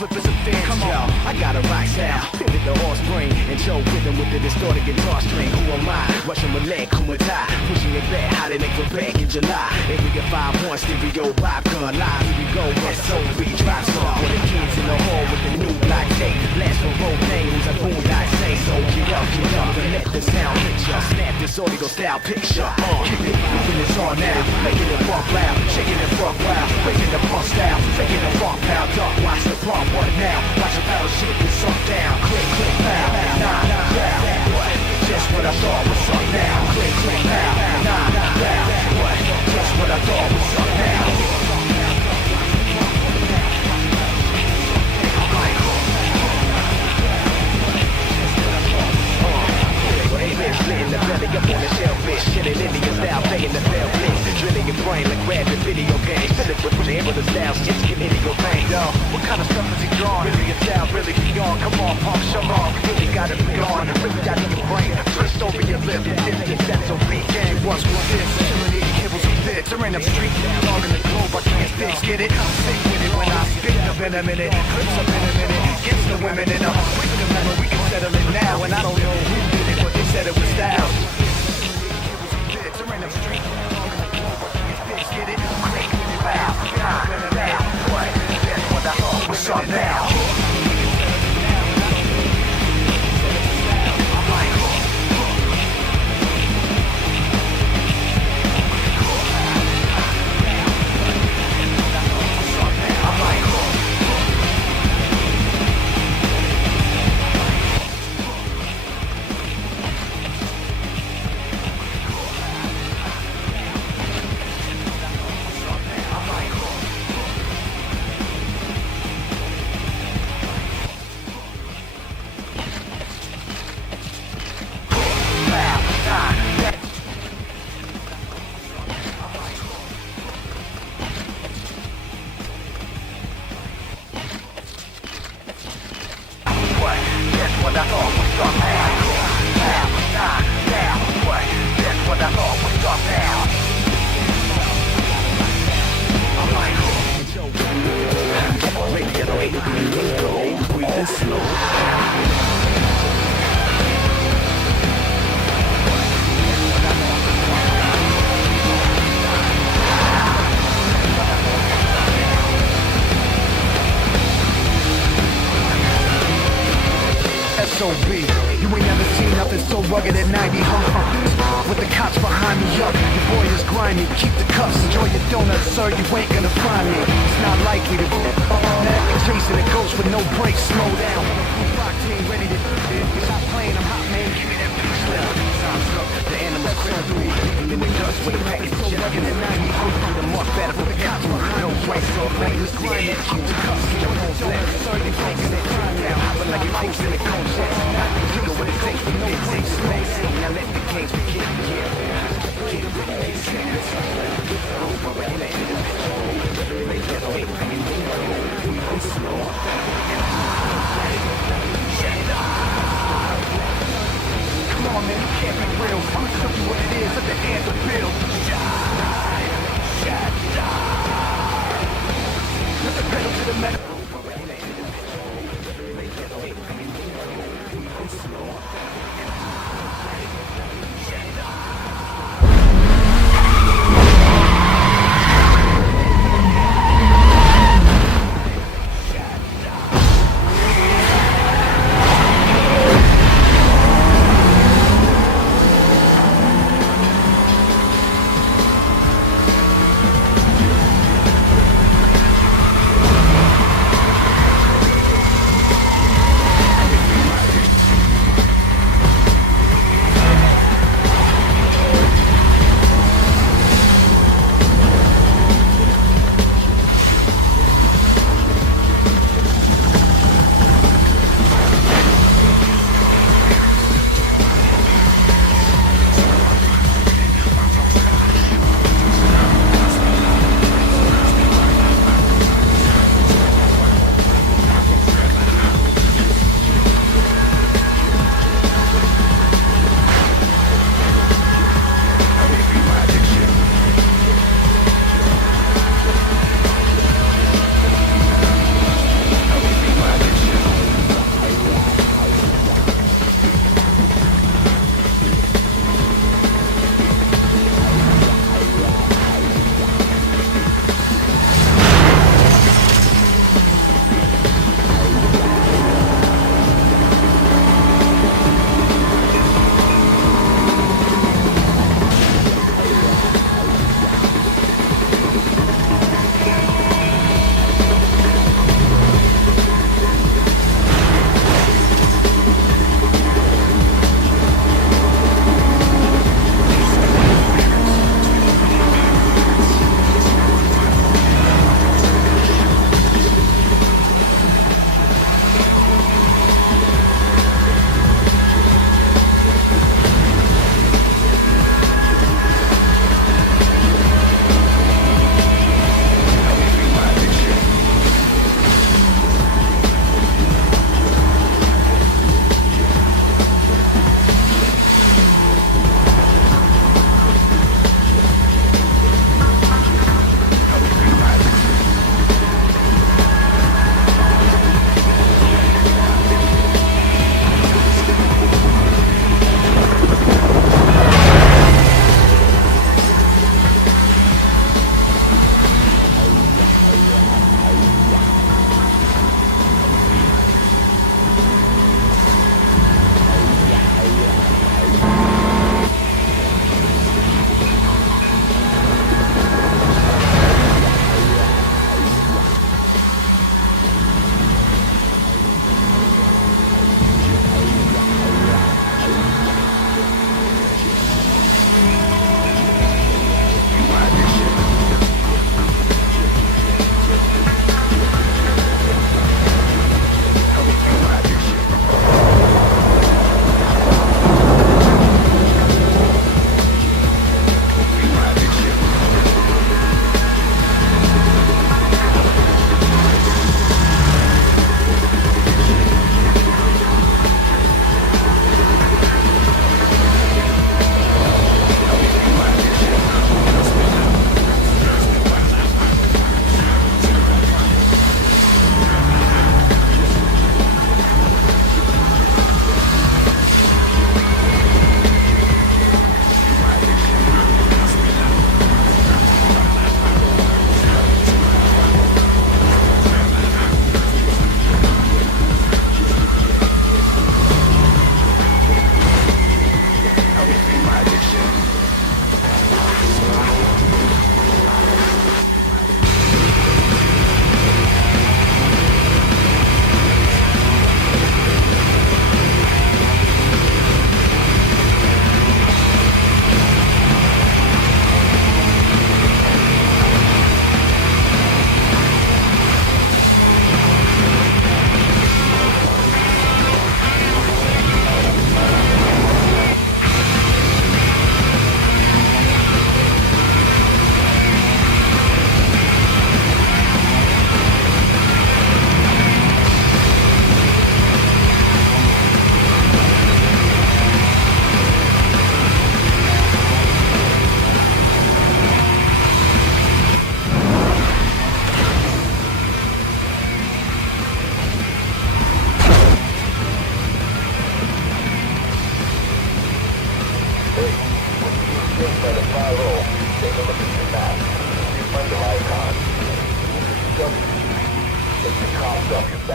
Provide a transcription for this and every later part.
flippers and fins. Come on, I got a rock style, pivot the horse brain, and show rhythm with the distorted guitar string. Who am I? Russian roulette, Kumata, pushing it back, how they make it back in July. If we get 5-1 stereo, popcorn live, here we go, SOB, drop star. With the kids in the hall with the new black tape, blast for road names, I boom, I say so. Get up, and let the sound hit ya. Snap this audio style picture. Keep it moving, it's on now, making it rock loud, shaking it rock wild, breaking the punk style, making it rock pound up. Watch the pump, what now? Watch the battle shit get sunk down. Click, click, pow, nah, what? Just what I thought was up now. Click, click, pow, nah, what? Just what I thought was up now. Split in the belly up on the shellfish, shit it in your style, playing the bell blitz, drilling your brain like grabbing video games, fill it with the air of the styles, just get into your vein. Yo, what kind of stuff is he drawing? Really your style, really beyond. Come on, pump, show on, we really got it beyond. Really got in your brain, twist over your lip, that's a beat game. Once with this, killing it, kibbles and bits, there ain't a street all in the globe, I can't fix, get it? I'm sick with it when I spit up in a minute, clips up in a minute, gets the women in a quick dilemma, we can settle it now, and I don't know who did it, but they said it was style. What's up now? SOB, you ain't never seen nothing so rugged at 90, with the cops behind me up, your boy is grimy, keep the cuffs, enjoy your donuts, sir, you ain't gonna find me, it's not likely to be, chasing a ghost with no brakes, slow down, rock team ready to do it, stop playing, I'm hot man, give me that big slip, time's up, the animals clear through, in the dust with a package, so rugged at 90, the mark better for the cops behind, no brakes, so grimy, keep the cuffs, enjoy your donuts, sir, you ain't gonna find me, but like you're coasting a coach, you know what it takes for no breaks, now let the games begin, Come on, man, you can't be real. I'm gonna show you what it is. Let the anthem build. Let the pedal to the metal.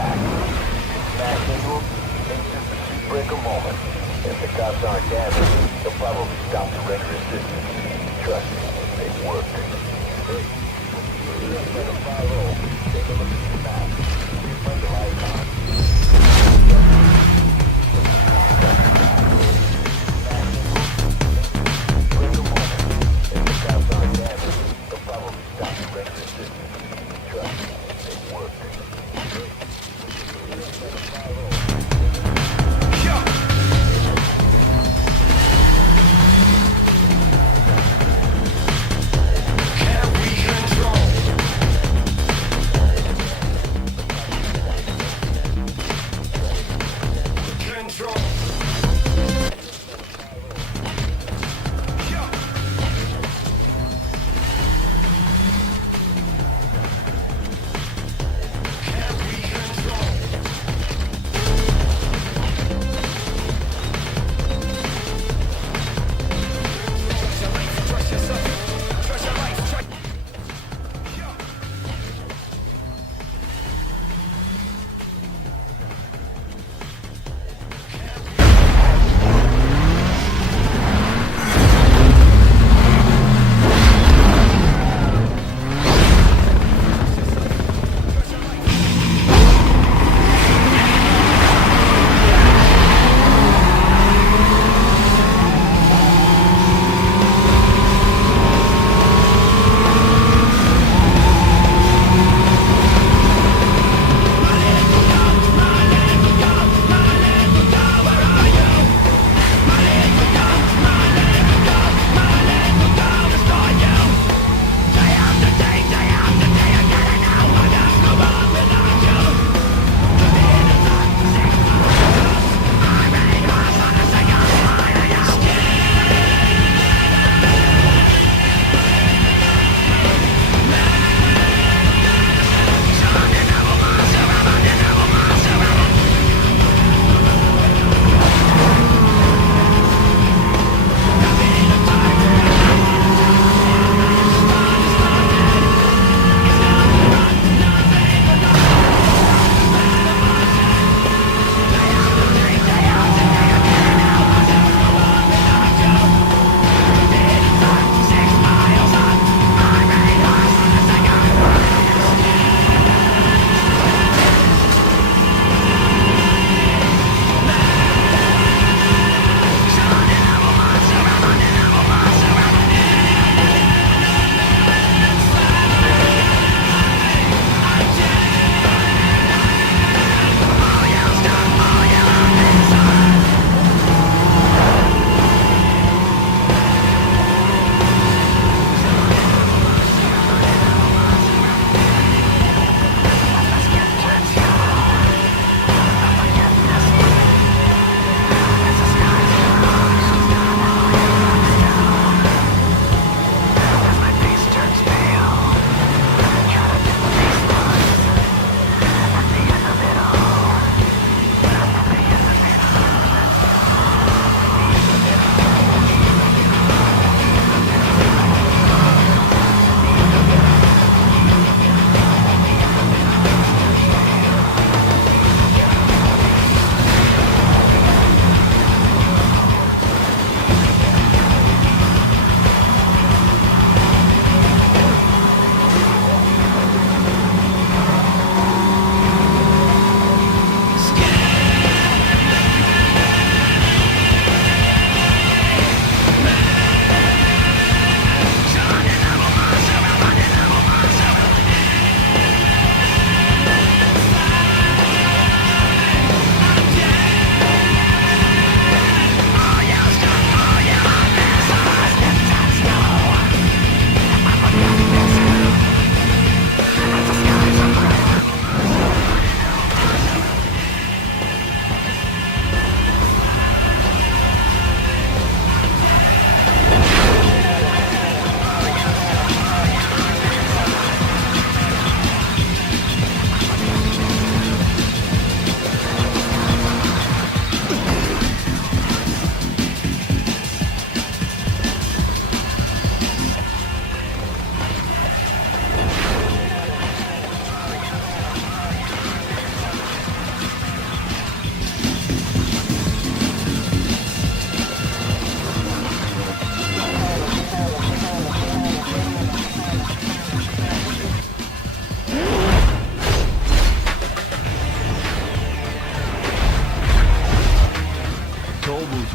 back. Smash into them, it's just a two-breaker moment. If the cops aren't gathered, they'll probably stop to render assistance. Trust me, it worked. Hey, like a 5-0. Take a look at your map. Find the icon.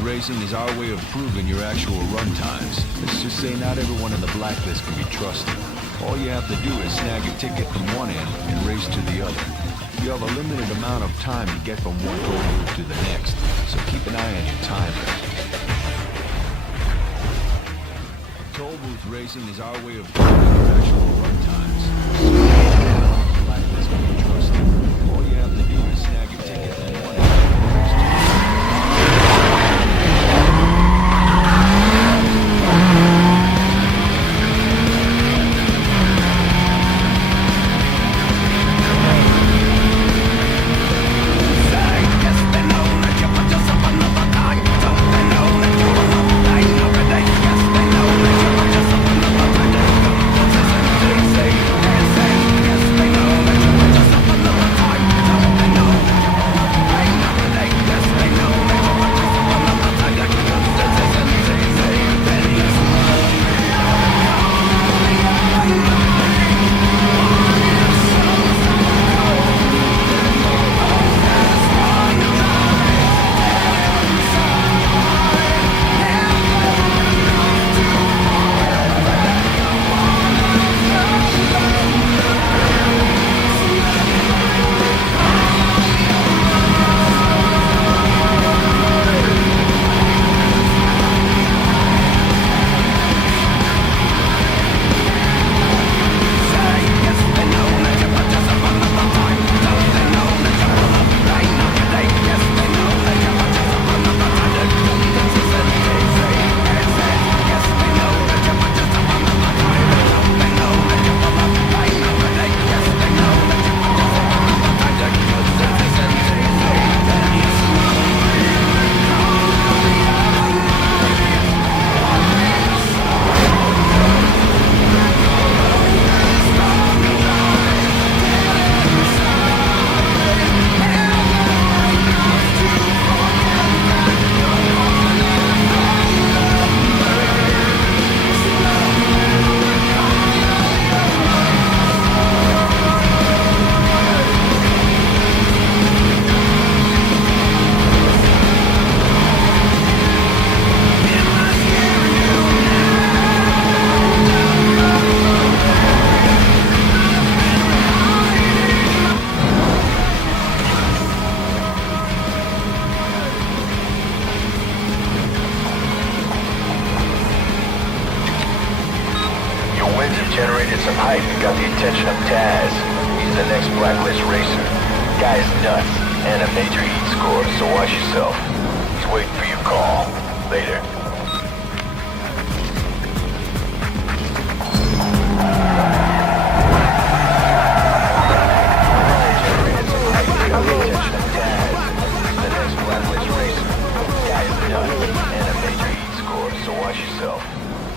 Racing is our way of proving your actual run times. Let's just say not everyone in the blacklist can be trusted. All you have to do is snag a ticket from one end and race to the other. You have a limited amount of time to get from one toll booth to the next, so keep an eye on your timer. Toll booth racing is our way of proving your actual run times. The blacklist can be trusted. All you have to do is snag a ticket from one end and race to the other. Generated some hype and got the attention of Taz. He's the next blacklist racer. Guy's nuts and a major heat score, so watch yourself. He's waiting for your call. Later. Generated some hype and got the attention of Taz. He's the next blacklist racer. Guy's nuts and a major heat score, so watch yourself.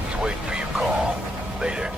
He's waiting for your call. Later.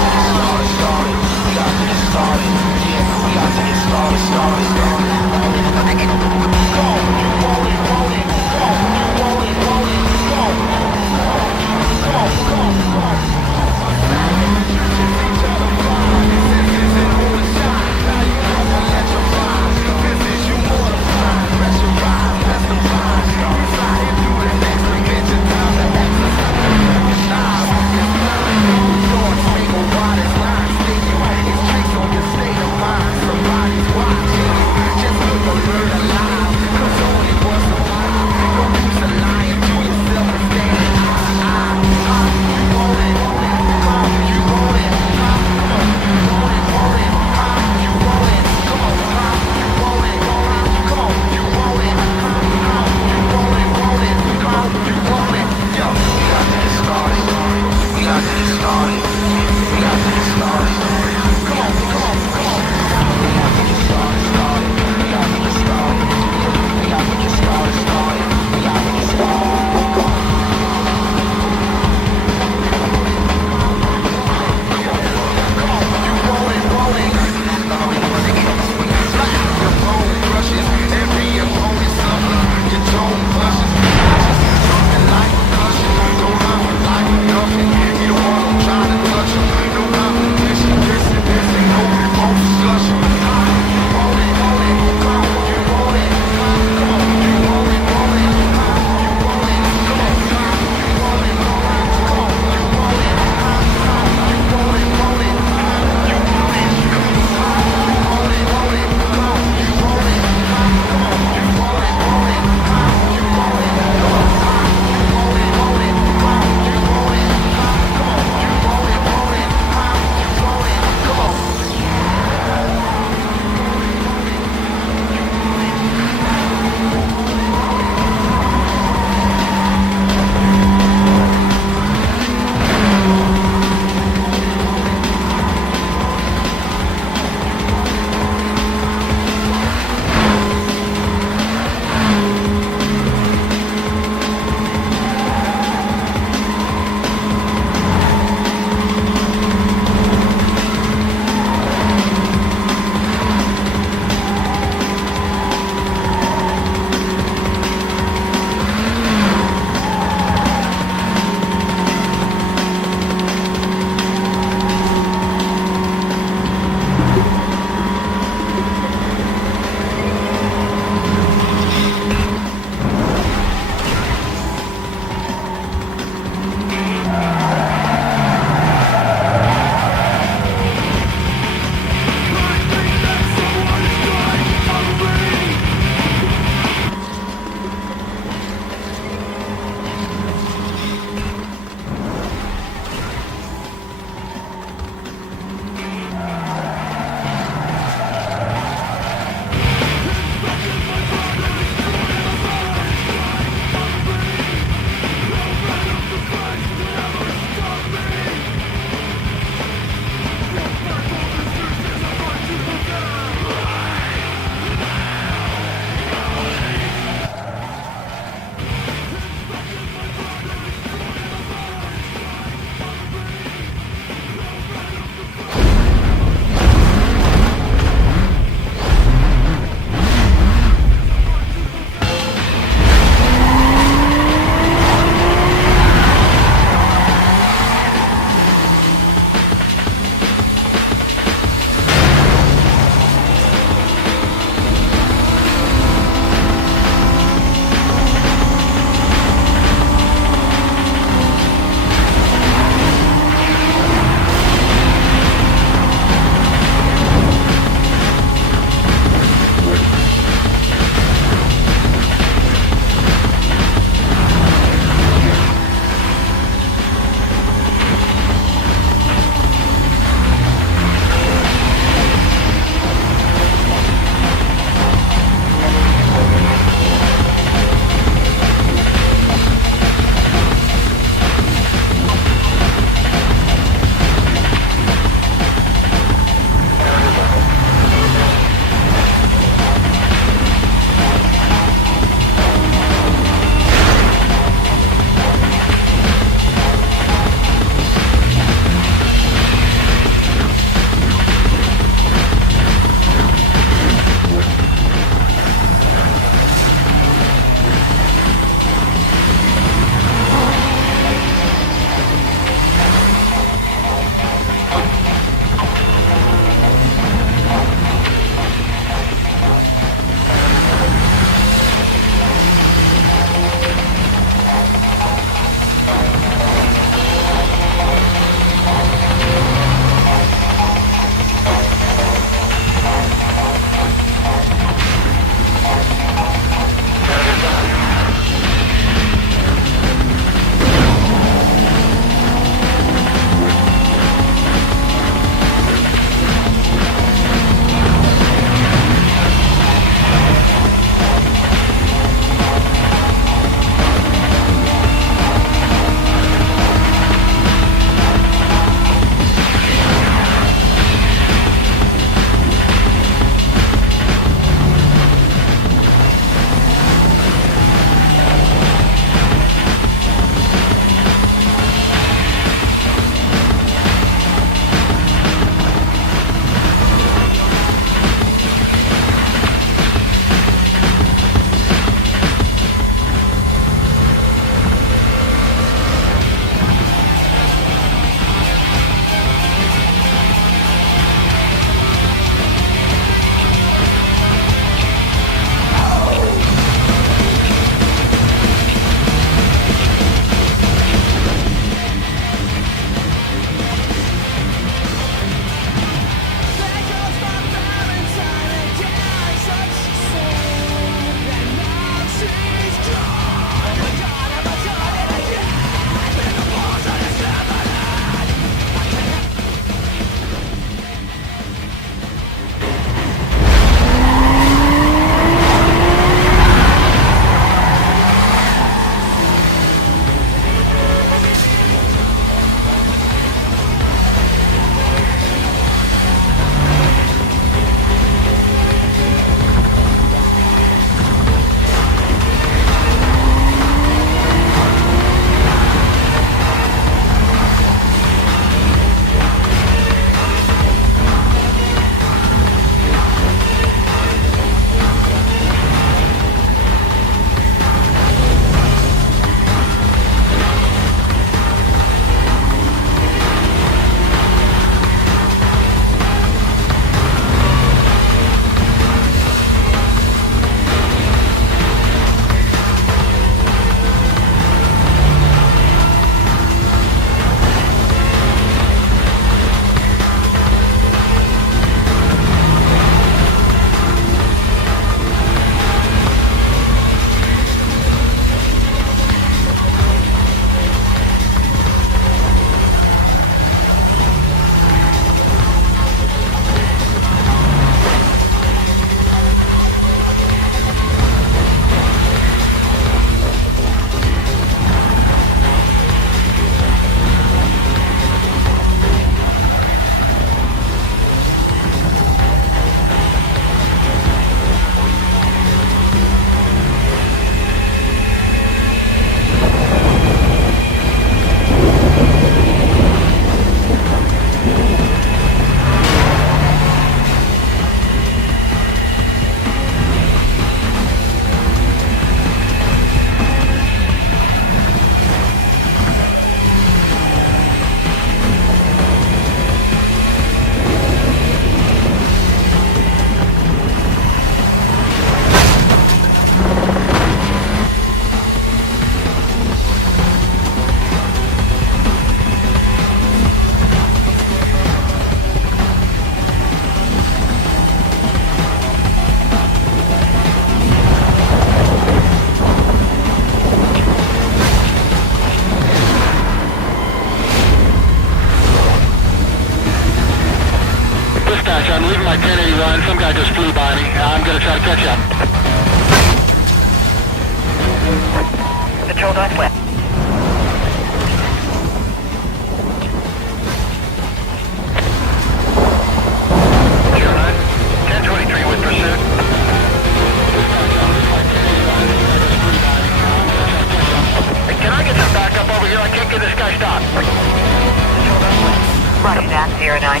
Sierra 9.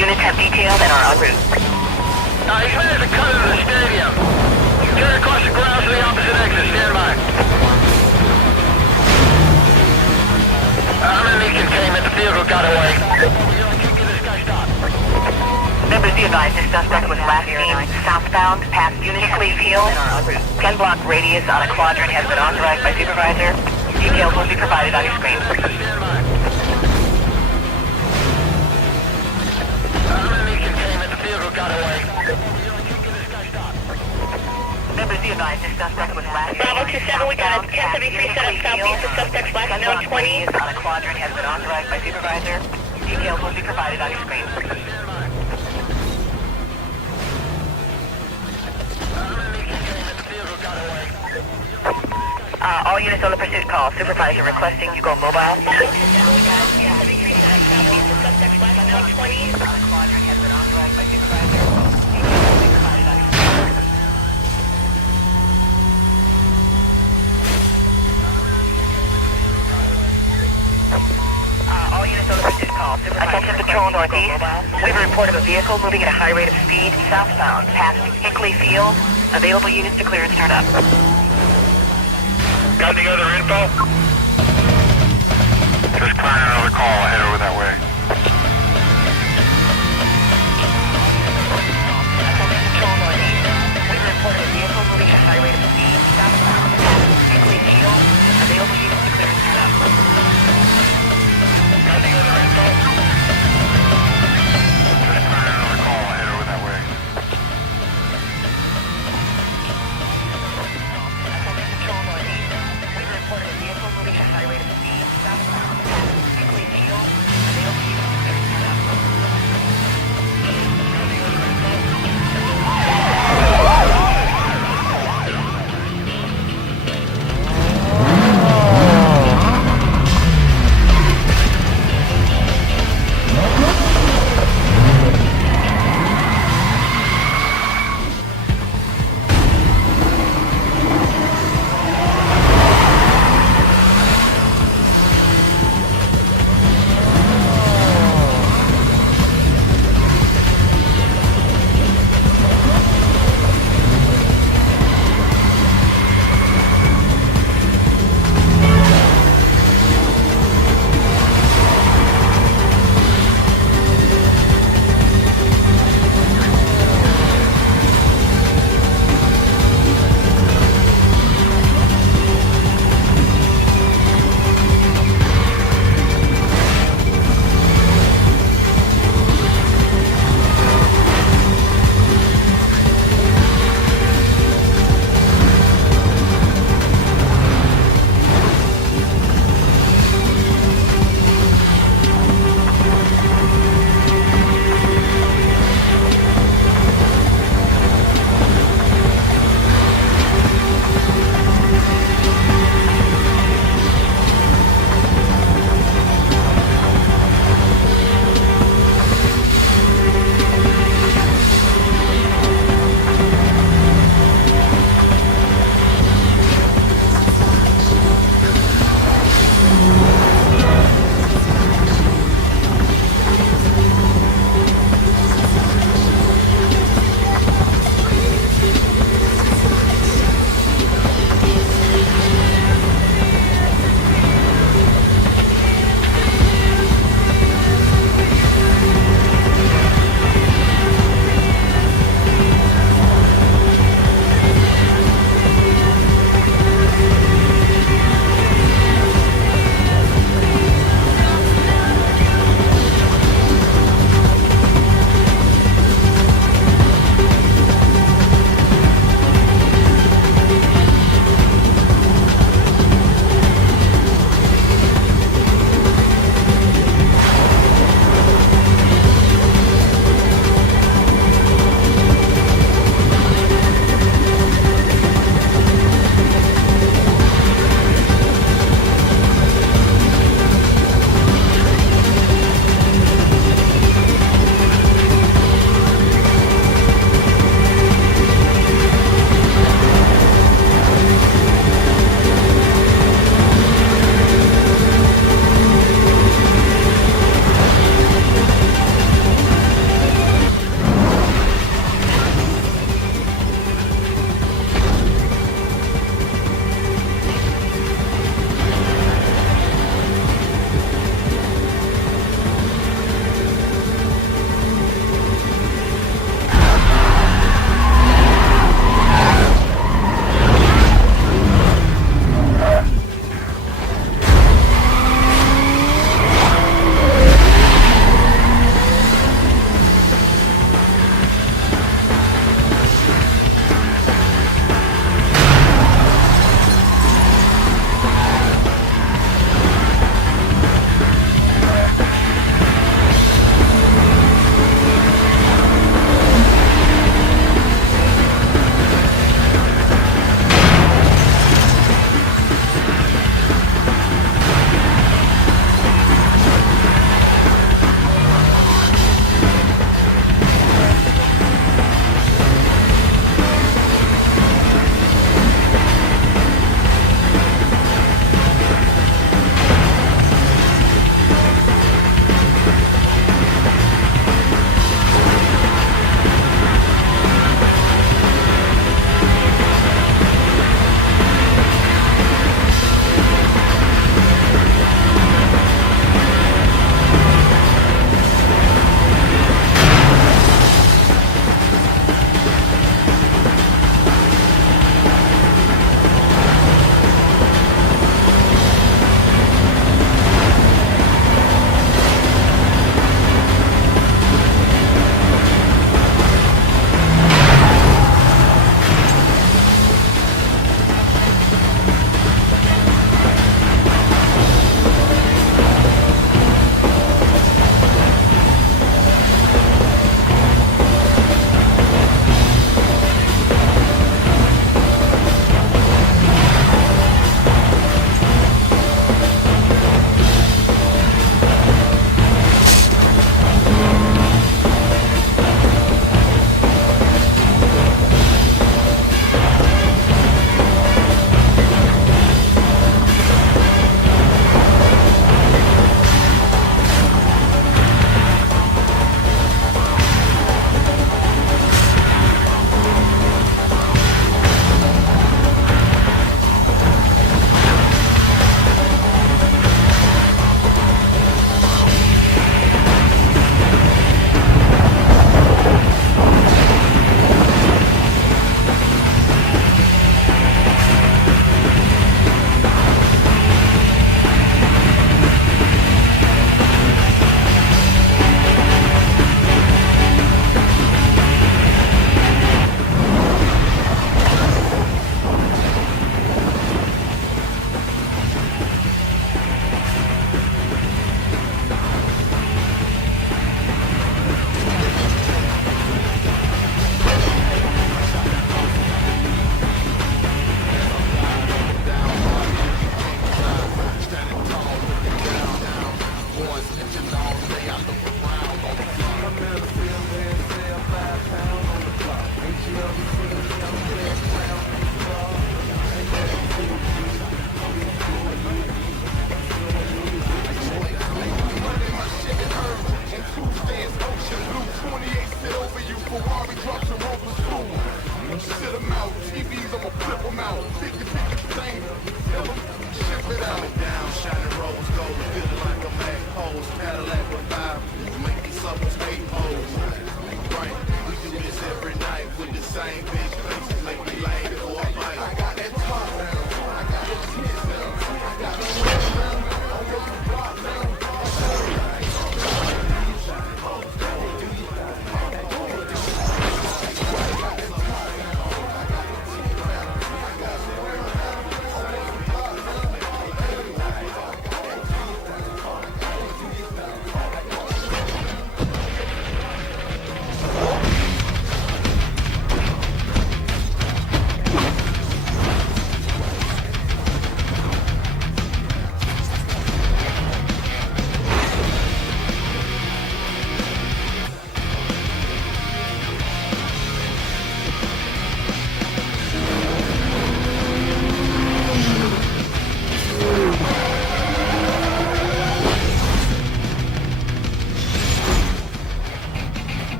Units have detailed and are en route. He's managed to cut into the stadium. Turn across the grounds to the opposite exit. Stand by. I'm in containment. The vehicle got away. I can't get this guy stopped. Members be advised, this suspect was last seen southbound past Unicely Field and are en route. 10-block radius on a quadrant has been authorized by supervisor. Details will be provided on your screen. Stand by. I'm in containment. The vehicle got away. I can't get this guy stopped. Members be advised, this suspect was last seen Bravo 27, we got a 1073 set up southeast. The suspect's last known 20. on a quadrant has been authorized by supervisor. Details will be provided on your screen. All units on the pursuit call. Supervisor requesting you go mobile. Bravo 27, we got a 1073 set up southeast. The suspect's last known 20. On a quadrant has been authorized by supervisor. Details will be provided on your screen. All units on the pursuit call. Attention Patrol Northeast. We have a report of a vehicle moving at a high rate of speed southbound past Hickley Field. Available units to clear and start up. Got any other info? Just planning another call. I'll head over that way. Attention Patrol Northeast. We have a report of a vehicle moving at a high rate of speed southbound past Hickley Field. Available units to clear and start up. Got any other info? Just planning another call. I'll head over that way. Attention Patrol Northeast. We have a report of a vehicle moving at a high rate of speed southbound past Hickley Field. Available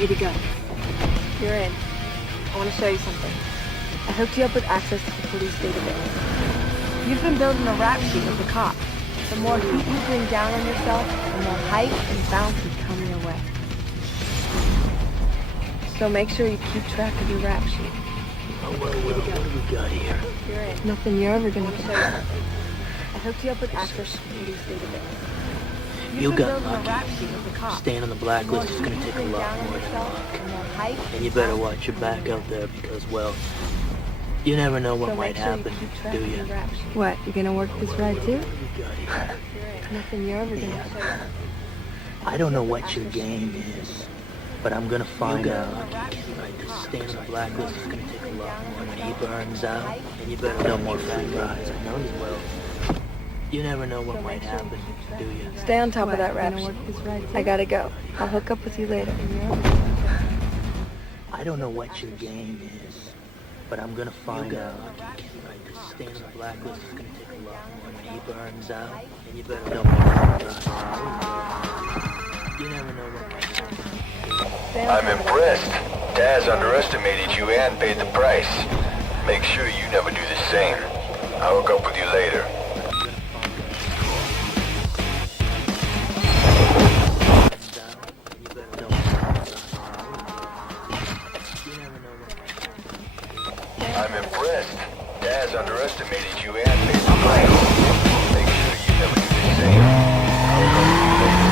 Way to go. You're in. I want to show you something. I hooked you up with access to the police database. You've been building a rap sheet with the cops. The more heat you bring down on yourself, the more hype and bounty come your way. So make sure you keep track of your rap sheet. What do we got here? You're in. Nothing you're ever gonna show you something. I hooked you up with access to the police database. You You've got been building a lucky. rap sheet with the cops. Staying on the blacklist is going to take a lot more than luck. And you better watch your back out there because, well, you never know what might happen, do you? What, you gonna work this ride too? What do we got here? Nothing you're ever gonna Yeah. show you. I don't know what your game is, but I'm going to find out. Right, this staying on the blacklist is going to take a lot more. When he burns out, and you better no more fat rides. I know you will. You never know what might happen, do you? Stay on top of that rap sheet. I gotta go. I'll hook up with you later. I don't know what your game is, but I'm gonna find out. Right, this staying on the blacklist is gonna take a lot more. When he burns out, and you better know more. You never know what might happen. I'm impressed. Daz underestimated you and paid the price. Make sure you never do the same. I'll hook up with you later. I'm impressed. Daz underestimated you and paid the price. Make sure you never do the same. I'll hook up with you later.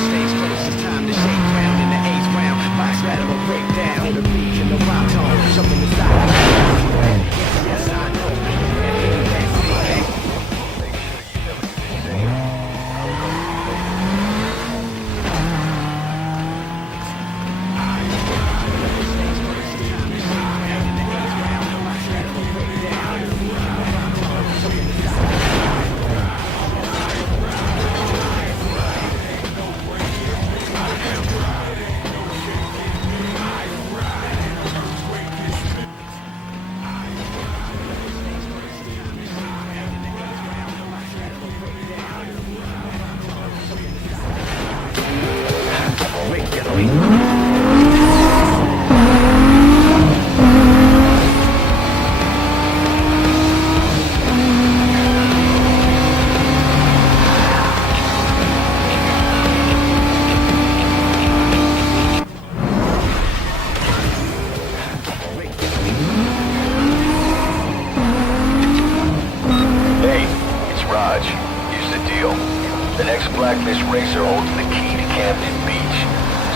Stage close, it's time to shake ground in the 8th round. Box rattle will break down. The beat and the rhyme tone, something inside. Yes, I know. And that's it. Make sure you never do the same. I'll hook up with you later. Hey, it's Raj. Here's the deal. The next Blacklist racer holds the key to Camden Beach.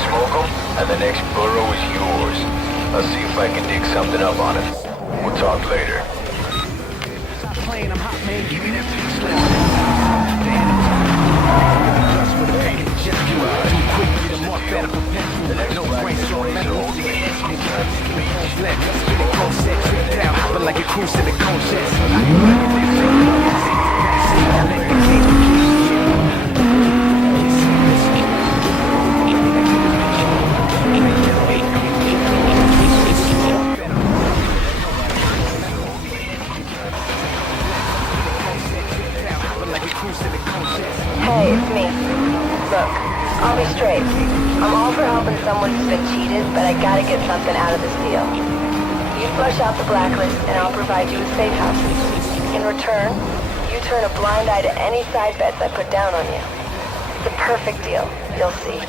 Smoke 'em, and the next borough is yours. I'll see if I can dig something up on it. We'll talk later. Stop playing, I'm hot, man. Give me that beat slam. The next Blacklist racer holds the key to Camden Beach. Hopping like a cruise to the coaches. Hey, it's me. Look, I'll be straight. I'm all for helping someone who's been cheated, but I gotta get something out of this deal. You flush out the blacklist, and I'll provide you with safe houses. In return, you turn a blind eye to any side bets I put down on you. It's a perfect deal. You'll see.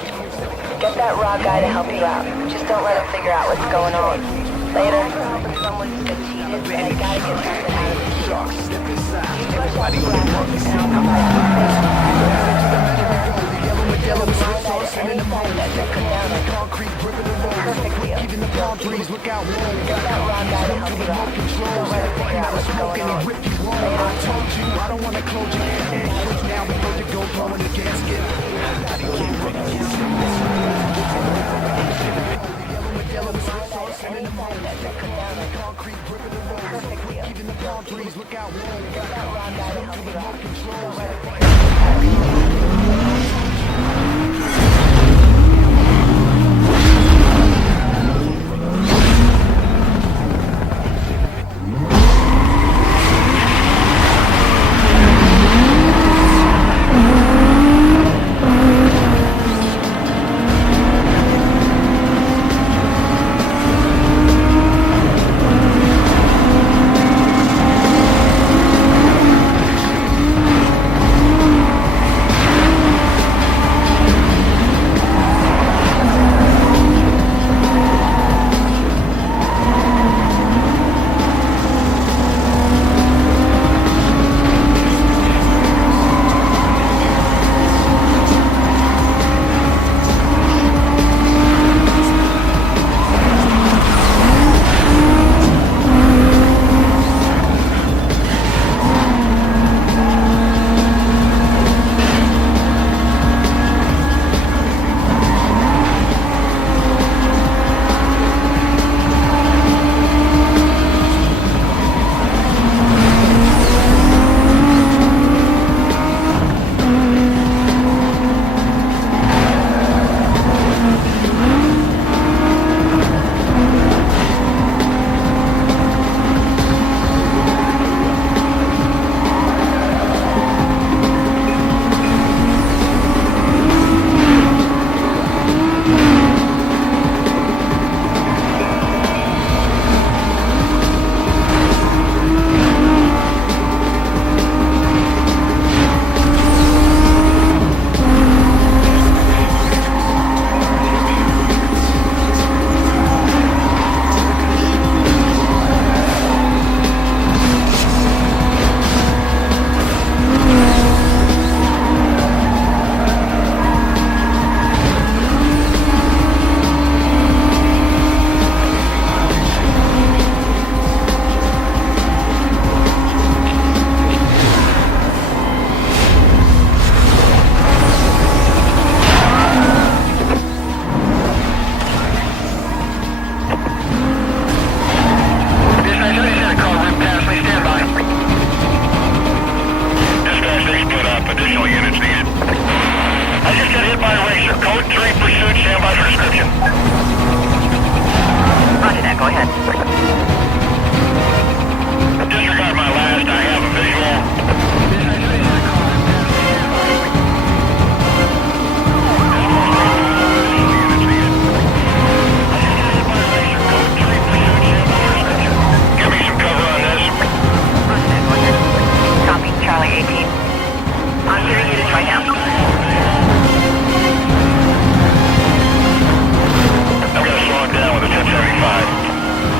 Get that raw guy to help you out. Just don't let him figure out what's going on. Later, someone who's been cheated, but I gotta get something out of this deal. You flush out the blacklist, and I'll provide you with safe houses. Any side bets I put down on you. Perfect deal. Even the palm trees look out. Get that raw guy to help you out. Don't let him figure out what's going on. I told you I don't want to close your hand. Now we know you go blowing the gasket. Any side bets I put down on you. Perfect deal. Even the palm trees look out. Get that raw guy to help you out. Don't let him figure out what's going on.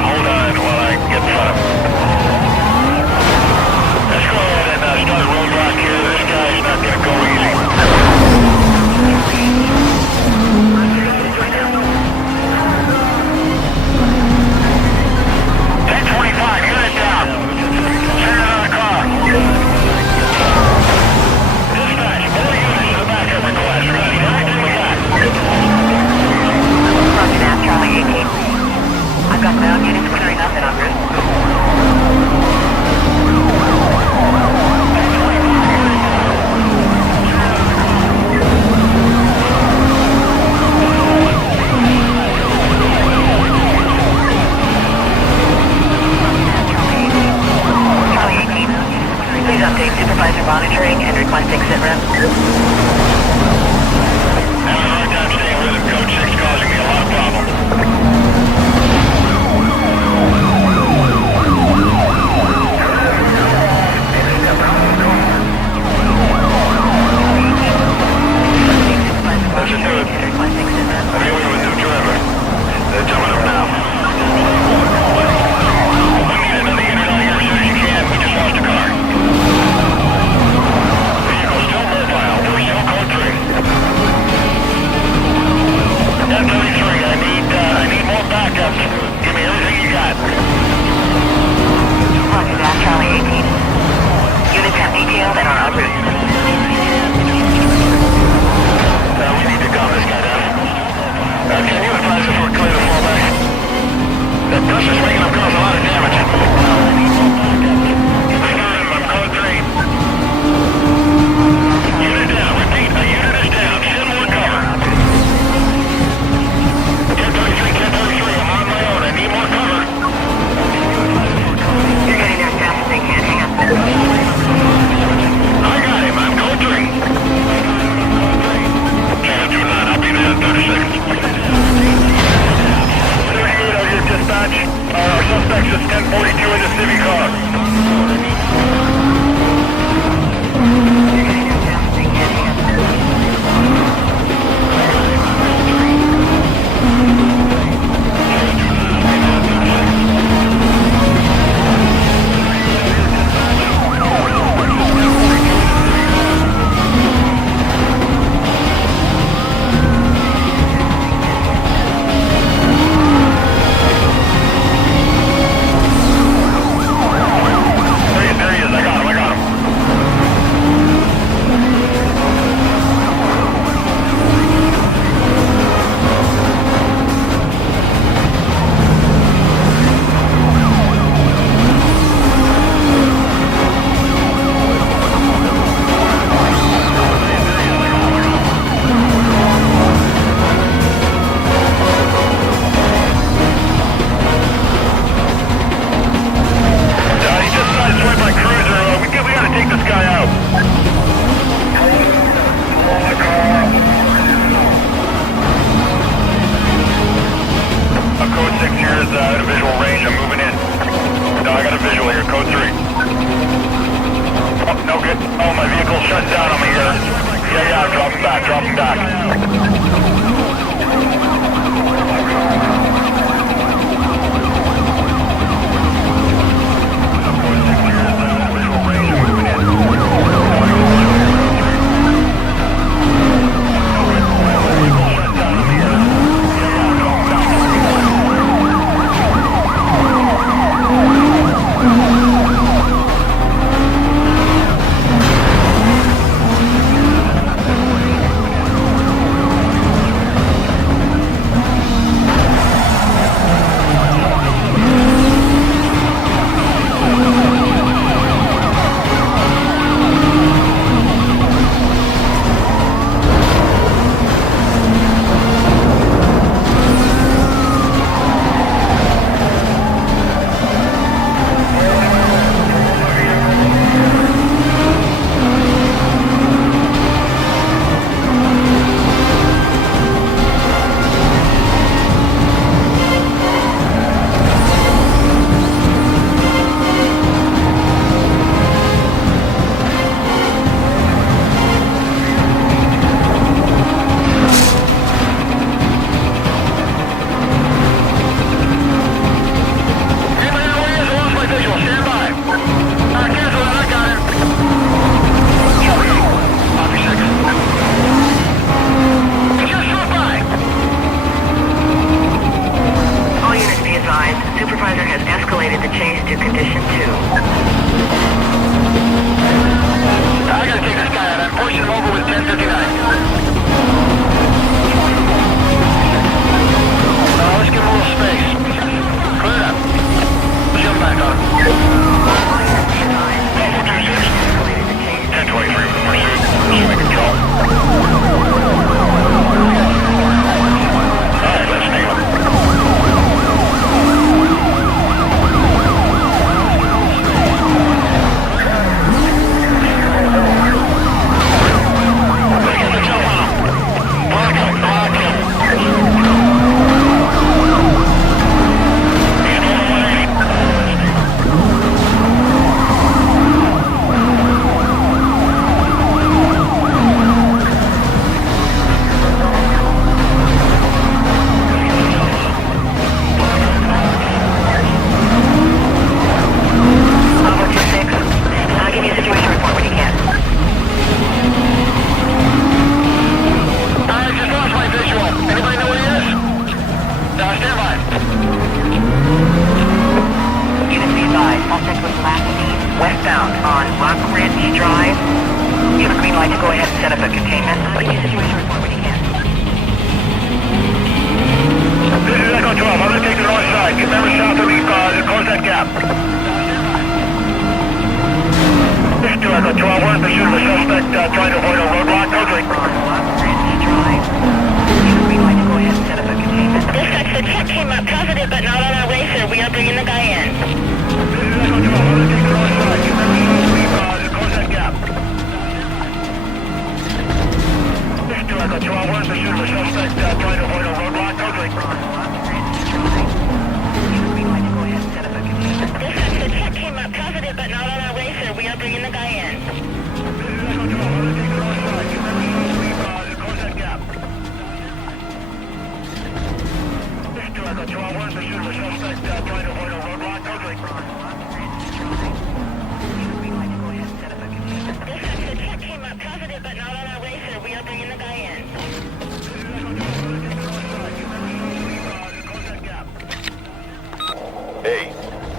Hold on. No good. Oh, my vehicle's shut down on me here. Yeah, dropping back.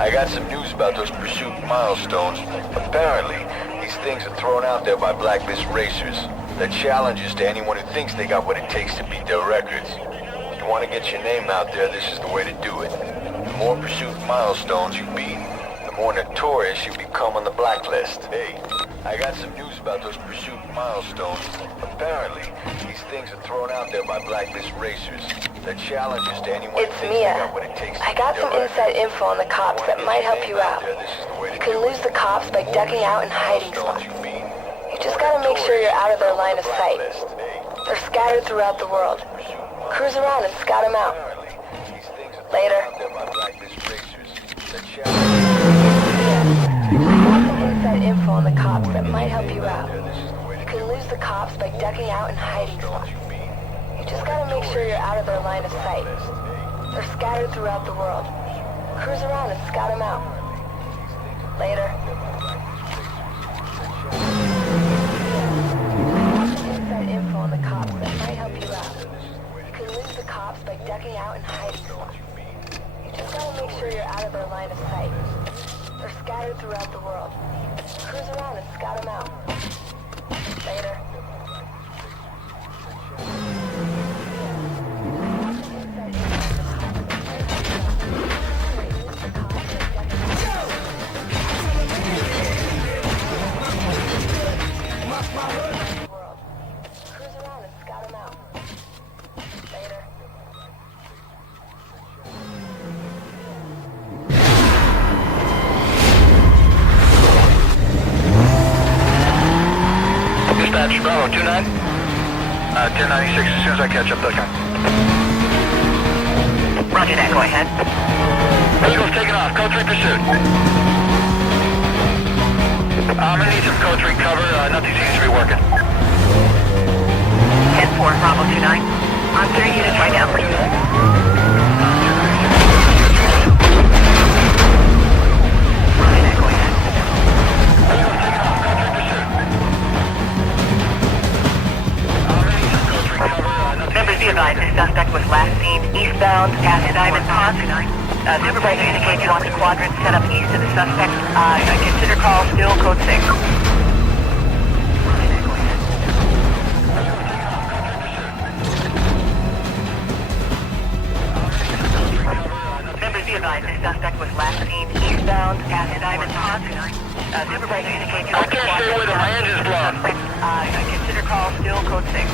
I got some news about those pursuit milestones. Apparently, these things are thrown out there by blacklist racers. They're challenges to anyone who thinks they got what it takes to beat their records. If you want to get your name out there, this is the way to do it. The more pursuit milestones you beat, the more notorious you become on the blacklist. Hey, I got some news about those pursuit milestones. Apparently, these things are thrown out there by blacklist racers. They're challenges to anyone who It's thinks they Mia. got what it takes to I got beat some their inside records. info on the cops that might help you out. You can lose the cops by ducking out and hiding spots. You just gotta make sure you're out of their line of sight. They're scattered throughout the world. Cruise around and scout them out. Later. Inside info on the cops that might help you out. You can lose the cops by ducking out in hiding spots. You just gotta make sure you're out of their line of sight. They're scattered throughout the world. Cruise around and scout them out. Later. Inside info on the cops that might help you out. You can lose the cops by ducking out in hiding spots. You just gotta make sure you're out of their line of sight. They're scattered throughout the world. Cruise around and scout them out. Later. Cruise around and scout them out. Later. Dispatch, Bravo, 2-9. 1096, as soon as I catch up, okay. Roger that, go ahead. Eagle's taking off, code 3 pursuit. I'm gonna need some code 3 cover, nothing seems to be working. 10-4, Bravo 29. I'm 3 units right now. Roger that, go ahead. Eagle's taking off, code 3 pursuit. I'm gonna need some code 3 cover, nothing Members be advised, the suspect was last seen eastbound past Diamond Pond. Supervisor indicates he wants a quadrant set up east of the suspect. Consider call still code 6. Members be advised, the suspect was last seen eastbound past Diamond Pond. Supervisor indicates he I wants a can't stay quadrant with him, my engine's blown. Consider call still code 6.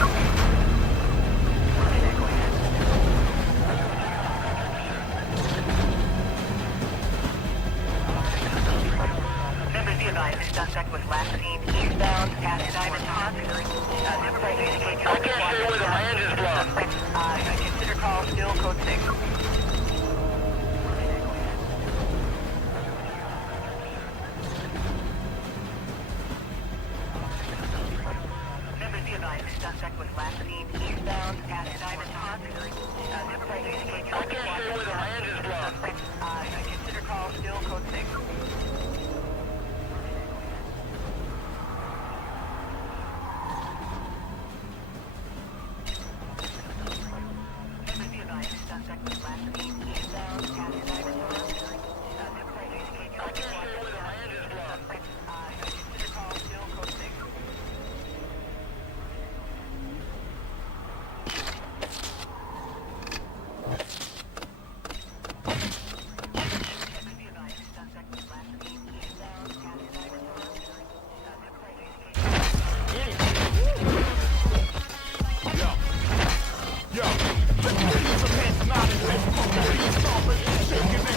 Members be advised, the suspect was last seen eastbound past Diamond Pond. Supervisor indicates he I wants a can't stay with him, my engine's blown. consider call still code 6. Members be advised, the suspect was last seen eastbound past Diamond Pond. Supervisor indicates he I wants a can't stay with him, my engine's blown. consider call still code 6. Members be advised, the suspect was last seen eastbound past Diamond Pond. Supervisor indicates he I wants can't stay with him, my engine's blown. consider call still code 6. Yo, let me hear some hands nodding, let's fucking beats off and shaking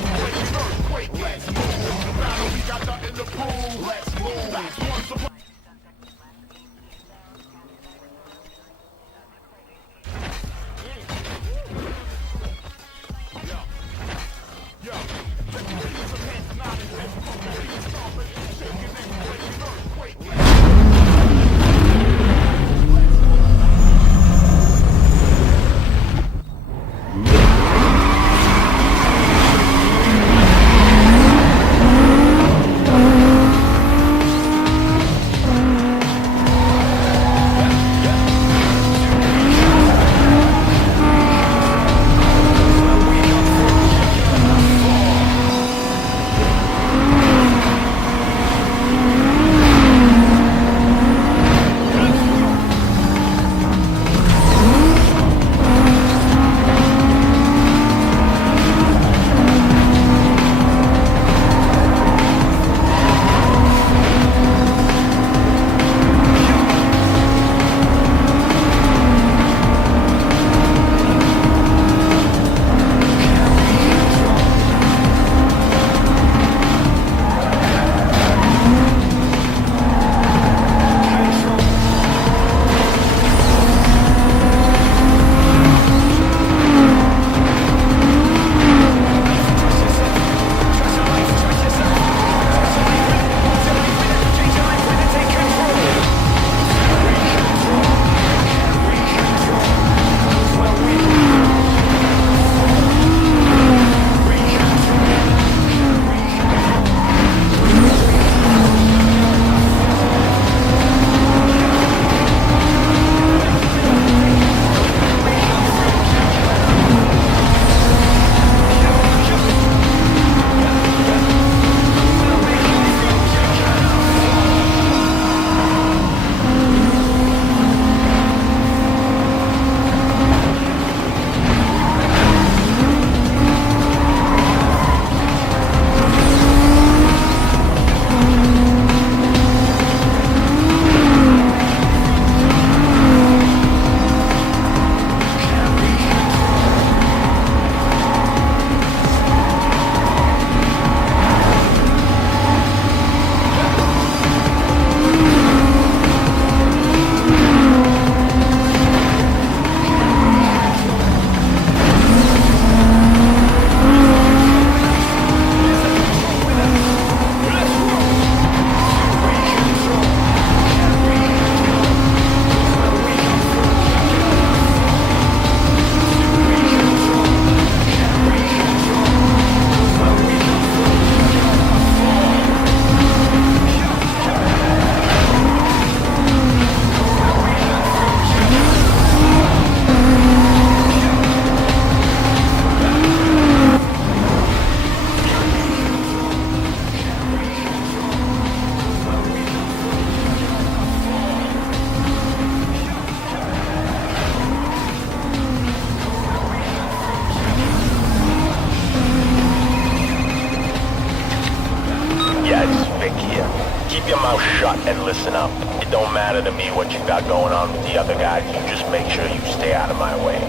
shut and listen up. It don't matter to me what you got going on with the other guys. You just make sure you stay out of my way.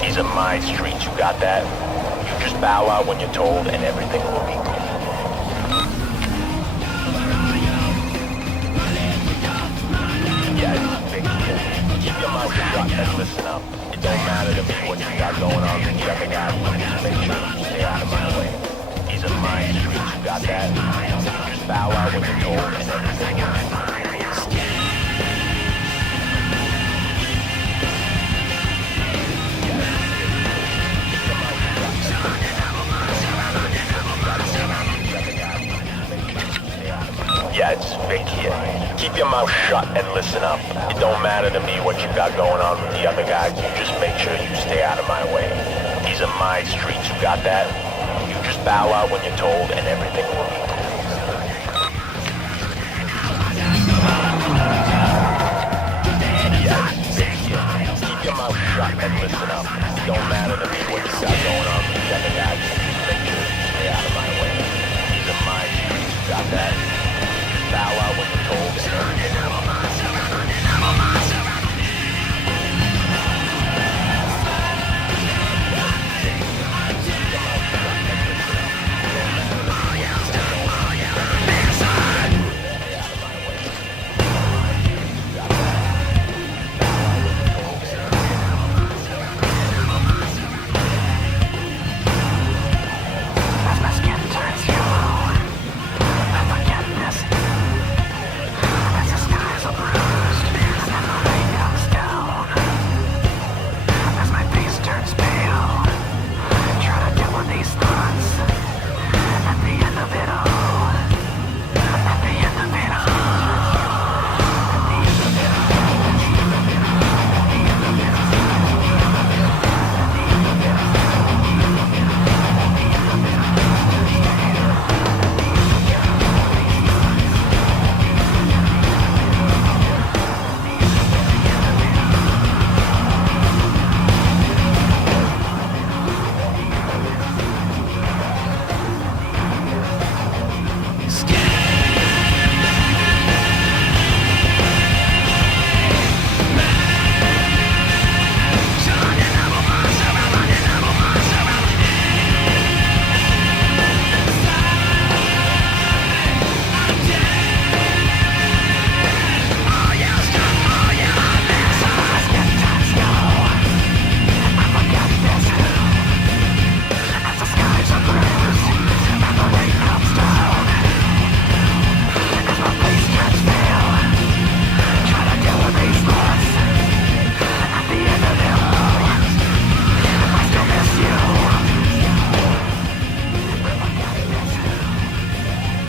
These are my streets, you got that? You just bow out when you're told and everything will be good. Yeah, it's big deal. Keep your mouth shut and listen up. It don't matter to me what you got going on with the other guys. You just make sure you stay out of my way. These are my streets, you got that? You just bow out when you're told and everything will be good. Yeah, it's Vic here. Keep your mouth shut and listen up. It don't matter to me what you got going on with the other guys. You just make sure you stay out of my way. These are my streets, you got that? You just bow out when you're told and everything will be cool. Yeah, it's Vic here. Keep your mouth shut and listen up. It don't matter to me what you